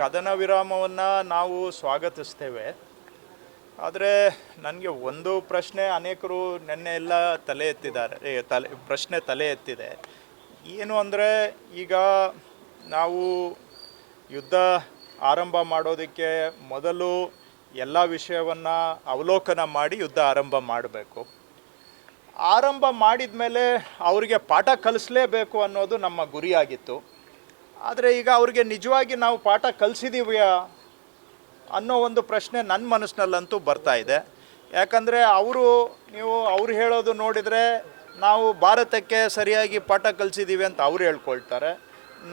ಕದನ ವಿರಾಮವನ್ನು ನಾವು ಸ್ವಾಗತಿಸ್ತೇವೆ. ಆದರೆ ನನಗೆ ಒಂದು ಪ್ರಶ್ನೆ ಅನೇಕರು ನಿನ್ನೆ ಎಲ್ಲ ತಲೆ ಎತ್ತಿದ್ದಾರೆ, ಪ್ರಶ್ನೆ ತಲೆ ಎತ್ತಿದೆ. ಏನು ಅಂದರೆ, ಈಗ ನಾವು ಯುದ್ಧ ಆರಂಭ ಮಾಡೋದಕ್ಕೆ ಮೊದಲು ಎಲ್ಲ ವಿಷಯವನ್ನು ಅವಲೋಕನ ಮಾಡಿ ಯುದ್ಧ ಆರಂಭ ಮಾಡಬೇಕು. ಆರಂಭ ಮಾಡಿದ ಮೇಲೆ ಅವರಿಗೆ ಪಾಠ ಕಲಿಸಲೇಬೇಕು ಅನ್ನೋದು ನಮ್ಮ ಗುರಿಯಾಗಿತ್ತು. ಆದರೆ ಈಗ ಅವ್ರಿಗೆ ನಿಜವಾಗಿ ನಾವು ಪಾಠ ಕಲಿಸಿದ್ದೀವಿಯಾ ಅನ್ನೋ ಒಂದು ಪ್ರಶ್ನೆ ನನ್ನ ಮನಸ್ಸಿನಲ್ಲಂತೂ ಬರ್ತಾ ಇದೆ. ಯಾಕಂದರೆ ಅವ್ರು ಹೇಳೋದು ನೋಡಿದರೆ ನಾವು ಭಾರತಕ್ಕೆ ಸರಿಯಾಗಿ ಪಾಠ ಕಲಿಸಿದ್ದೀವಿ ಅಂತ ಅವ್ರು ಹೇಳ್ಕೊಳ್ತಾರೆ,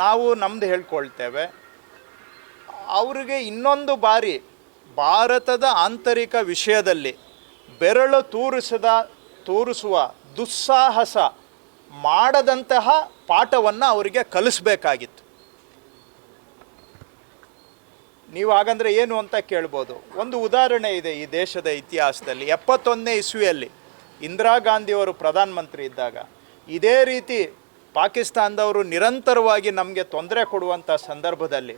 ನಾವು ನಮ್ಮದು ಹೇಳ್ಕೊಳ್ತೇವೆ. ಅವರಿಗೆ ಇನ್ನೊಂದು ಬಾರಿ ಭಾರತದ ಆಂತರಿಕ ವಿಷಯದಲ್ಲಿ ಬೆರಳು ತೋರಿಸುವ ದುಸ್ಸಾಹಸ ಮಾಡದಂತಹ ಪಾಠವನ್ನು ಅವರಿಗೆ ಕಲಿಸ್ಬೇಕಾಗಿತ್ತು. ನೀವು ಹಾಗಂದರೆ ಏನು ಅಂತ ಕೇಳ್ಬೋದು. ಒಂದು ಉದಾಹರಣೆ ಇದೆ ಈ ದೇಶದ ಇತಿಹಾಸದಲ್ಲಿ. 71ನೇ ಇಸ್ವಿಯಲ್ಲಿ ಇಂದಿರಾ ಗಾಂಧಿಯವರು ಪ್ರಧಾನಮಂತ್ರಿ ಇದ್ದಾಗ ಇದೇ ರೀತಿ ಪಾಕಿಸ್ತಾನದವರು ನಿರಂತರವಾಗಿ ನಮಗೆ ತೊಂದರೆ ಕೊಡುವಂಥ ಸಂದರ್ಭದಲ್ಲಿ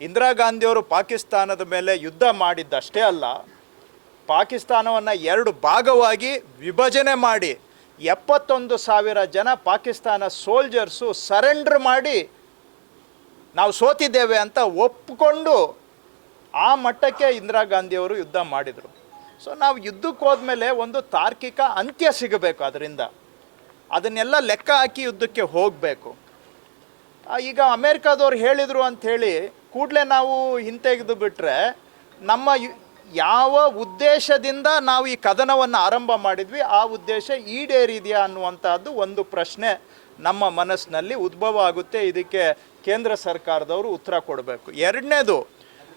ಇಂದಿರಾ ಗಾಂಧಿಯವರು ಪಾಕಿಸ್ತಾನದ ಮೇಲೆ ಯುದ್ಧ ಮಾಡಿದ್ದಷ್ಟೇ ಅಲ್ಲ, ಪಾಕಿಸ್ತಾನವನ್ನು 2 ಭಾಗವಾಗಿ ವಿಭಜನೆ ಮಾಡಿ 71,000 ಜನ ಪಾಕಿಸ್ತಾನ ಸೋಲ್ಜರ್ಸು ಸರೆಂಡರ್ ಮಾಡಿ ನಾವು ಸೋತಿದ್ದೇವೆ ಅಂತ ಒಪ್ಪಿಕೊಂಡು ಆ ಮಟ್ಟಕ್ಕೆ ಇಂದಿರಾ ಗಾಂಧಿಯವರು ಯುದ್ಧ ಮಾಡಿದರು. ಸೊ ನಾವು ಯುದ್ಧಕ್ಕೆ ಹೋದ್ಮೇಲೆ ಒಂದು ತಾರ್ಕಿಕ ಅಂತ್ಯ ಸಿಗಬೇಕು, ಅದನ್ನೆಲ್ಲ ಲೆಕ್ಕ ಹಾಕಿ ಯುದ್ಧಕ್ಕೆ ಹೋಗಬೇಕು. ಈಗ ಅಮೇರಿಕಾದವ್ರು ಹೇಳಿದರು ಅಂಥೇಳಿ ಕೂಡಲೇ ನಾವು ಹಿಂತೆಗೆದು ಬಿಟ್ಟರೆ ನಮ್ಮ ಯಾವ ಉದ್ದೇಶದಿಂದ ನಾವು ಈ ಕದನವನ್ನು ಆರಂಭ ಮಾಡಿದ್ವಿ ಆ ಉದ್ದೇಶ ಈಡೇರಿದೆಯಾ ಅನ್ನುವಂಥದ್ದು ಒಂದು ಪ್ರಶ್ನೆ ನಮ್ಮ ಮನಸ್ಸಿನಲ್ಲಿ ಉದ್ಭವ ಆಗುತ್ತೆ. ಇದಕ್ಕೆ ಕೇಂದ್ರ ಸರ್ಕಾರದವರು ಉತ್ತರ ಕೊಡಬೇಕು. ಎರಡನೇದು,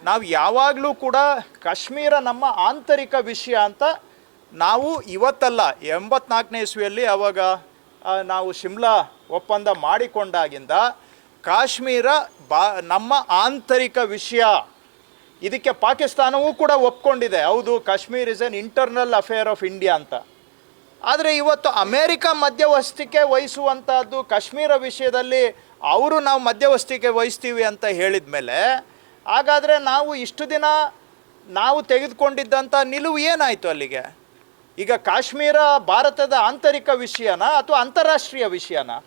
ನಾವು ಯಾವಾಗಲೂ ಕೂಡ ಕಾಶ್ಮೀರ ನಮ್ಮ ಆಂತರಿಕ ವಿಷಯ ಅಂತ ನಾವು ಇವತ್ತಲ್ಲ, 84ನೇ ಇಸ್ವಿಯಲ್ಲಿ ಆವಾಗ ನಾವು ಶಿಮ್ಲಾ ಒಪ್ಪಂದ ಮಾಡಿಕೊಂಡಾಗಿಂದ ಕಾಶ್ಮೀರ ನಮ್ಮ ಆಂತರಿಕ ವಿಷಯ. ಇದಕ್ಕೆ ಪಾಕಿಸ್ತಾನವೂ ಕೂಡ ಒಪ್ಕೊಂಡಿದೆ, ಹೌದು Kashmir is N internal affair of India ಅಂತ. ಆದರೆ ಇವತ್ತು ಅಮೇರಿಕ ಮಧ್ಯವಸ್ಥಿಕೆ ವಹಿಸುವಂಥದ್ದು ಕಾಶ್ಮೀರ ವಿಷಯದಲ್ಲಿ ಅವರು ನಾವು ಮಧ್ಯವಸ್ಥಿಕೆ ವಹಿಸ್ತೀವಿ ಅಂತ ಹೇಳಿದ ಮೇಲೆ ಹಾಗಾದರೆ ನಾವು ಇಷ್ಟು ದಿನ ನಾವು ತೆಗೆದುಕೊಂಡಿದ್ದಂಥ ನಿಲುವು ಏನಾಯಿತು ಅಲ್ಲಿಗೆ? ಈಗ ಕಾಶ್ಮೀರ ಭಾರತದ ಆಂತರಿಕ ವಿಷಯನಾ ಅಥವಾ ಅಂತಾರಾಷ್ಟ್ರೀಯ ವಿಷಯನಾ?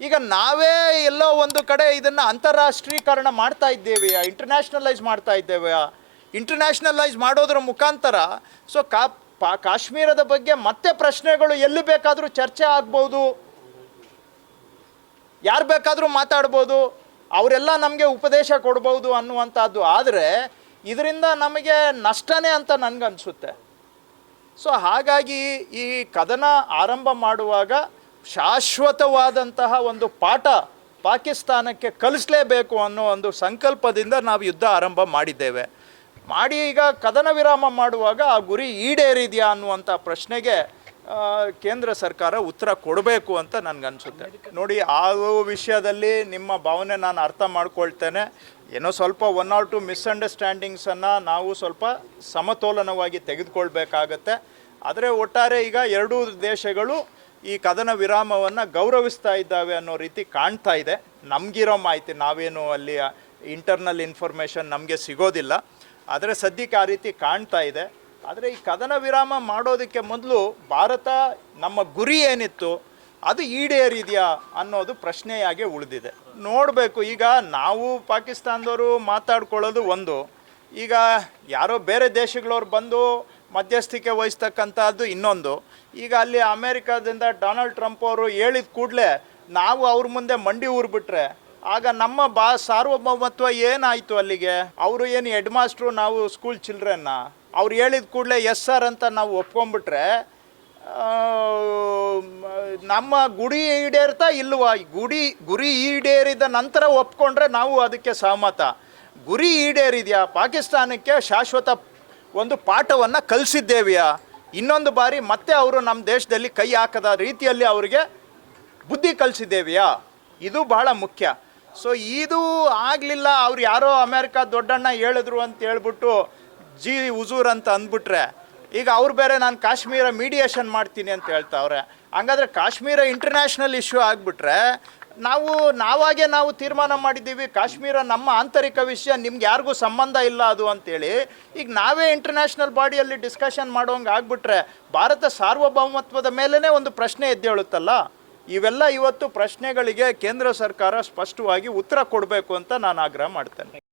ಈಗ ನಾವೇ ಎಲ್ಲೋ ಒಂದು ಕಡೆ ಇದನ್ನು ಅಂತಾರಾಷ್ಟ್ರೀಕರಣ ಮಾಡ್ತಾ ಇದ್ದೇವೆಯಾ, ಇಂಟರ್ನ್ಯಾಷನಲೈಸ್ ಮಾಡ್ತಾ ಇದ್ದೇವೆಯಾ? ಇಂಟರ್ನ್ಯಾಷನಲೈಸ್ ಮಾಡೋದ್ರ ಮುಖಾಂತರ ಸೊ ಕಾಶ್ಮೀರದ ಬಗ್ಗೆ ಮತ್ತೆ ಪ್ರಶ್ನೆಗಳು ಎಲ್ಲಿ ಬೇಕಾದರೂ ಚರ್ಚೆ ಆಗ್ಬೋದು, ಯಾರು ಬೇಕಾದರೂ ಮಾತಾಡ್ಬೋದು, ಅವರೆಲ್ಲ ನಮಗೆ ಉಪದೇಶ ಕೊಡ್ಬೋದು ಅನ್ನುವಂಥದ್ದು. ಆದರೆ ಇದರಿಂದ ನಮಗೆ ನಷ್ಟನೇ ಅಂತ ನನಗನ್ಸುತ್ತೆ. ಸೊ ಹಾಗಾಗಿ ಈ ಕದನ ಆರಂಭ ಮಾಡುವಾಗ ಶಾಶ್ವತವಾದಂತಹ ಒಂದು ಪಾಠ ಪಾಕಿಸ್ತಾನಕ್ಕೆ ಕಲಿಸಲೇಬೇಕು ಅನ್ನೋ ಒಂದು ಸಂಕಲ್ಪದಿಂದ ನಾವು ಯುದ್ಧ ಆರಂಭ ಮಾಡಿದ್ದೇವೆ. ಈಗ ಕದನ ವಿರಾಮ ಮಾಡುವಾಗ ಆ ಗುರಿ ಈಡೇರಿದೆಯಾ ಅನ್ನುವಂಥ ಪ್ರಶ್ನೆಗೆ ಕೇಂದ್ರ ಸರ್ಕಾರ ಉತ್ತರ ಕೊಡಬೇಕು ಅಂತ ನನಗನ್ಸುತ್ತೆ. ನೋಡಿ, ಆ ವಿಷಯದಲ್ಲಿ ನಿಮ್ಮ ಭಾವನೆ ನಾನು ಅರ್ಥ ಮಾಡ್ಕೊಳ್ತೇನೆ. ಏನೋ ಸ್ವಲ್ಪ 1 or 2 ಮಿಸ್ಅಂಡರ್ಸ್ಟ್ಯಾಂಡಿಂಗ್ಸನ್ನು ನಾವು ಸ್ವಲ್ಪ ಸಮತೋಲನವಾಗಿ ತೆಗೆದುಕೊಳ್ಬೇಕಾಗತ್ತೆ. ಆದರೆ ಒಟ್ಟಾರೆ ಈಗ ಎರಡೂ ದೇಶಗಳು ಈ ಕದನ ವಿರಾಮವನ್ನು ಗೌರವಿಸ್ತಾ ಇದ್ದಾವೆ ಅನ್ನೋ ರೀತಿ ಕಾಣ್ತಾ ಇದೆ. ನಮಗಿರೋ ಮಾಹಿತಿ, ನಾವೇನು ಅಲ್ಲಿ ಇಂಟರ್ನಲ್ ಇನ್ಫಾರ್ಮೇಷನ್ ನಮಗೆ ಸಿಗೋದಿಲ್ಲ, ಆದರೆ ಸದ್ಯಕ್ಕೆ ಆ ರೀತಿ ಕಾಣ್ತಾ ಇದೆ. ಆದರೆ ಈ ಕದನ ವಿರಾಮ ಮಾಡೋದಕ್ಕೆ ಮೊದಲು ಭಾರತ ನಮ್ಮ ಗುರಿ ಏನಿತ್ತು ಅದು ಈಡೇರಿದೆಯಾ ಅನ್ನೋದು ಪ್ರಶ್ನೆಯಾಗಿ ಉಳಿದಿದೆ. ನೋಡಬೇಕು. ಈಗ ನಾವು ಪಾಕಿಸ್ತಾನದವರು ಮಾತಾಡ್ಕೊಳ್ಳೋದು ಒಂದು, ಈಗ ಯಾರೋ ಬೇರೆ ದೇಶಗಳವ್ರು ಬಂದು ಮಧ್ಯಸ್ಥಿಕೆ ವಹಿಸ್ತಕ್ಕಂಥದ್ದು ಇನ್ನೊಂದು. ಈಗ ಅಲ್ಲಿ ಅಮೇರಿಕಾದಿಂದ ಡೊನಾಲ್ಡ್ ಟ್ರಂಪ್ ಅವರು ಹೇಳಿದ ಕೂಡಲೇ ನಾವು ಅವ್ರ ಮುಂದೆ ಮಂಡಿ ಊರ್ಬಿಟ್ರೆ ಆಗ ನಮ್ಮ ಸಾರ್ವಭೌಮತ್ವ ಏನಾಯಿತು ಅಲ್ಲಿಗೆ? ಅವರು ಏನು ಹೆಡ್ ಮಾಸ್ಟ್ರು, ನಾವು ಸ್ಕೂಲ್ ಚಿಲ್ಡ್ರನ್ನ, ಅವ್ರು ಹೇಳಿದ ಕೂಡಲೇ ಎಸ್ ಸರ್ ಅಂತ ನಾವು ಒಪ್ಕೊಂಡ್ಬಿಟ್ರೆ ನಮ್ಮ ಗುರಿ ಈಡೇರ್ತಾ ಇಲ್ವಾ? ಗುರಿ ಈಡೇರಿದ ನಂತರ ಒಪ್ಕೊಂಡ್ರೆ ನಾವು ಅದಕ್ಕೆ ಸಹಮತ. ಗುರಿ ಈಡೇರಿದೆಯಾ? ಪಾಕಿಸ್ತಾನಕ್ಕೆ ಶಾಶ್ವತ ಒಂದು ಪಾಠವನ್ನು ಕಲಿಸಿದ್ದೇವೆಯಾ? ಇನ್ನೊಂದು ಬಾರಿ ಮತ್ತೆ ಅವರು ನಮ್ಮ ದೇಶದಲ್ಲಿ ಕೈ ಹಾಕದ ರೀತಿಯಲ್ಲಿ ಅವರಿಗೆ ಬುದ್ಧಿ ಕಲಿಸಿದ್ದೇವೆಯಾ? ಇದು ಬಹಳ ಮುಖ್ಯ. ಸೊ ಇದು ಆಗಲಿಲ್ಲ, ಅವ್ರು ಯಾರೋ ಅಮೇರಿಕಾ ದೊಡ್ಡಣ್ಣ ಹೇಳಿದ್ರು ಅಂತ ಹೇಳ್ಬಿಟ್ಟು ಹುಜೂರ್ ಅಂತ ಅಂದ್ಬಿಟ್ರೆ ಈಗ ಅವ್ರು ಬೇರೆ ನಾನು ಕಾಶ್ಮೀರ ಮೀಡಿಯೇಷನ್ ಮಾಡ್ತೀನಿ ಅಂತ ಹೇಳ್ತಾವ್ರೆ. ಹಂಗಾದ್ರೆ ಕಾಶ್ಮೀರ ಇಂಟರ್ನ್ಯಾಷನಲ್ ಇಶ್ಯೂ ಆಗಿಬಿಟ್ರೆ ನಾವು ತೀರ್ಮಾನ ಮಾಡಿದ್ದೀವಿ ಕಾಶ್ಮೀರ ನಮ್ಮ ಆಂತರಿಕ ವಿಷಯ, ನಿಮ್ಗೆ ಯಾರಿಗೂ ಸಂಬಂಧ ಇಲ್ಲ ಅದು ಅಂತೇಳಿ. ಈಗ ನಾವೇ ಇಂಟರ್ನ್ಯಾಷನಲ್ ಬಾಡಿಯಲ್ಲಿ ಡಿಸ್ಕಷನ್ ಮಾಡೋಂಗೆ ಆಗ್ಬಿಟ್ರೆ ಭಾರತ ಸಾರ್ವಭೌಮತ್ವದ ಮೇಲೇ ಒಂದು ಪ್ರಶ್ನೆ ಎದ್ದೇಳುತ್ತಲ್ಲ. ಇವೆಲ್ಲ ಇವತ್ತು ಪ್ರಶ್ನೆಗಳಿಗೆ ಕೇಂದ್ರ ಸರ್ಕಾರ ಸ್ಪಷ್ಟವಾಗಿ ಉತ್ತರ ಕೊಡಬೇಕು ಅಂತ ನಾನು ಆಗ್ರಹ ಮಾಡ್ತೇನೆ.